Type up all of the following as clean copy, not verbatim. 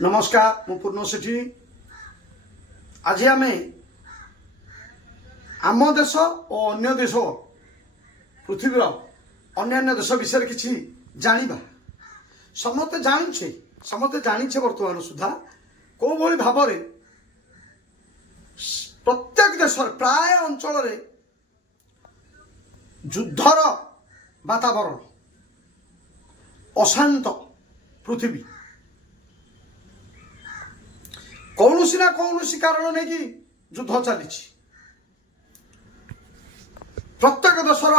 नमस्कार मु पूर्ण सेठी आज आम आम देश और अन्य देश पृथ्वीर अन्य देश विषय किसी जाना समस्ते जानुछे समस्ते जानिछे वर्तमान सुधा कौ भली भाव प्रत्येक देश प्राय अंचल युद्धर वातावरण अशांत पृथ्वी कौन ना कौन कारण नहीं कि युद्ध चली प्रत्येक देशर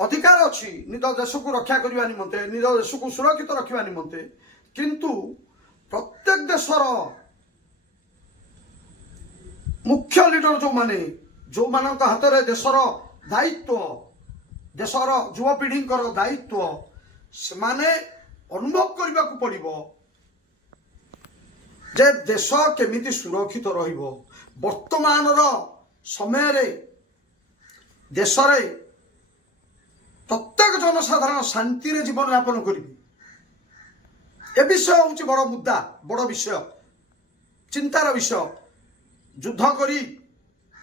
अधिकार अच्छी निज देश को रक्षा करने निमंते निज देश को सुरक्षित रखा निमंते किंतु प्रत्येक देशर मुख्य लीडर जो माने जो मान हाथ में देशर दायित्व देशर युवपीढ़ी दायित्व से माने अनुभव करने को पड़ो जे देश केमिति सुरक्षित रहिबो वर्तमान समय रे देश रे प्रत्येक जनसाधारण शांति रे जीवन यापन करिबे ए विषय होची बड़ मुद्दा बड़ विषय चिंतार विषय युद्ध करी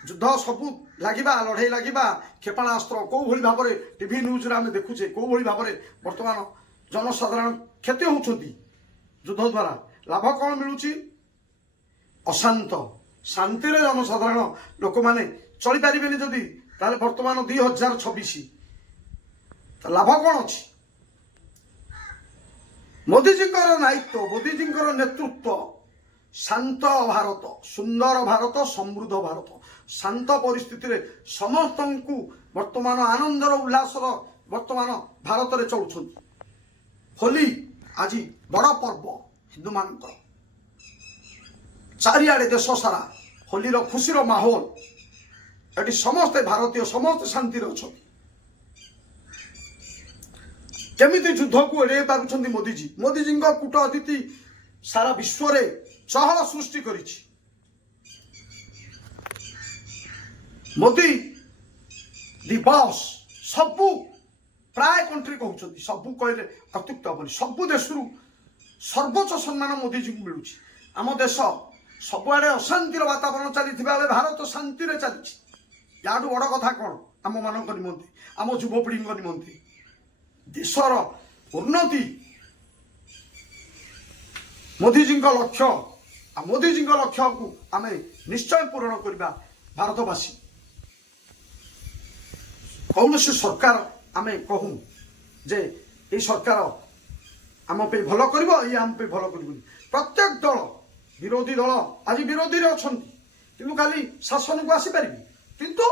युद्ध सबू लागिबा लड़ाई लागिबा क्षेपणास्त्र कौ भली भाव में टीवी न्यूज रे आमे देखुचे कौ भली भाव में वर्तमान जनसाधारण क्षति होउछंती युद्ध द्वारा लाभ कौन मिलूची अशांत शांति रे जनसाधारण लोक माने चली पारिबेनी जदि ताले वर्तमान 2026 लाभ कौन अछि मोदी जी दायित्व मोदी जी नेतृत्व शांत भारत सुंदर भारत समृद्ध भारत शांत परिस्थिति रे समस्त को वर्तमान आनंदर उल्लासर वर्तमान भारत रे चलुछंती होली आज बड़ पर्व हिंदू मान चारिआडे देश सारा होलीर खुशीर माहौल एटी समस्ते भारतीय समस्त शांति अच्छा केमिति युद्ध को एड़े पारुछंती मोदी जी कूट अतिथि सारा विश्व रे चहल सृष्टि करिछि मोदी दिवस सबू प्राय कंट्री कहउछंती सबू कहले अत्युक्त हेबनी सबू देशरू सर्वोच्च सम्मान मोदी जी को मिलूँ आम देश सबुआडे अशांतिर वातावरण चली भारत शांति रे चली या बड़ कथा कौन आम मान निमंते आम युवपीढ़ी निमंते देशर उन्नति मोदी जी लक्ष्य आ मोदी जी लक्ष्य को आम निश्चय पूरण करवा भारतवासी कौन सरकार आम कहूँ जे ये सरकार आम पे भल कर आम पे भल कर प्रत्येक दल विरोधी दल आज विरोधी अच्छा कि खाली शासन को आसीपार किंतु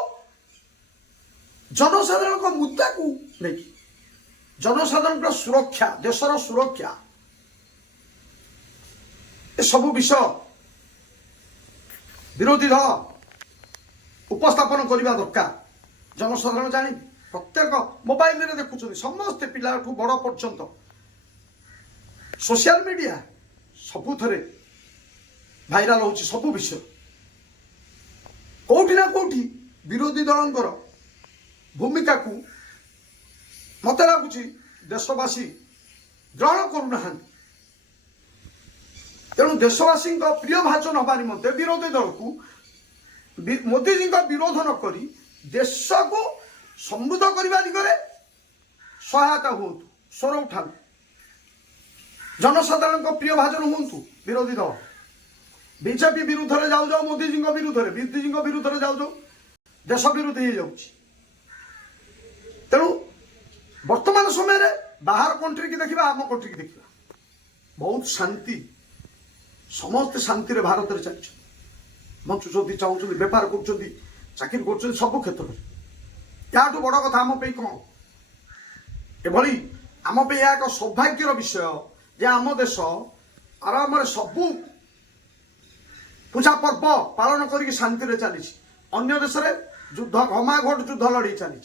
जनसाधारण मुद्दा को नहीं जनसाधारण सुरक्षा देशर सुरक्षा ए सब विषय विरोधी दल उपस्थापन करने दरकार जनसाधारण जानी प्रत्येक मोबाइल रे देखुं समस्ते पिला बड़ पर्यंत सोशल मीडिया सबुथरे भाइराल होची सबु विषय कोठी ना कोठी विरोधी दलंकर भूमिका को मत लगुच देशवासी ग्रहण करूना तेणु देशवासी प्रिय भाजन हवा निमंते विरोधी दल को मोदी जी विरोध न करी देश को समृद्ध करने दिगरे सहायता हूँ स्वर उठा जनसाधारण प्रिय भाजन हूँ विरोधी दल बीजेपी विरुद्ध में जाऊ जाऊ मोदी जी विरुद्ध में जाऊ जाऊ देश विरोधी हो जाऊँ तेणु वर्तमान समय रे बाहर कंट्री की देखा आम कंट्री की देखा बहुत शांति समस्त शांति रे भारत रे चलछि बंचुछंती चाहूछंती व्यापार करछंती चाकरी करछंती सब क्षेत्र में याठू बड़ कथा आम पे कौन एभली आम पे यह एक सौभाग्यर विषय जे आम देश आराम सबू पूजा पर्व पालन करके शांति रे चली अन्य देश रे युद्ध घमाघोट युद्ध लड़ी चली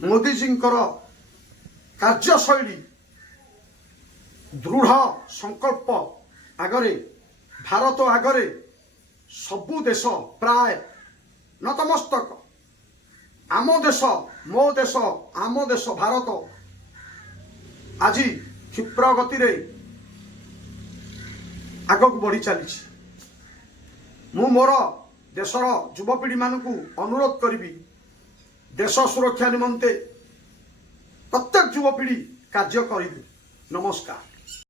मोदी जी कार्यशैली दृढ़ संकल्प आगरे भारत आगरे सबू देश प्राय नतमस्तक आम देश मो देश आम देश भारत आज क्षिप्र गति ଆଗକୁ ବଢ଼ି ଚାଲିଛି। ମୁଁ ମୋର ଦେଶର ଯୁବପିଢ଼ିମାନଙ୍କୁ ଅନୁରୋଧ କରିବି, ଦେଶ ସୁରକ୍ଷା ନିମନ୍ତେ ପ୍ରତ୍ୟେକ ଯୁବପିଢ଼ି କାର୍ଯ୍ୟ କରିବେ। ନମସ୍କାର।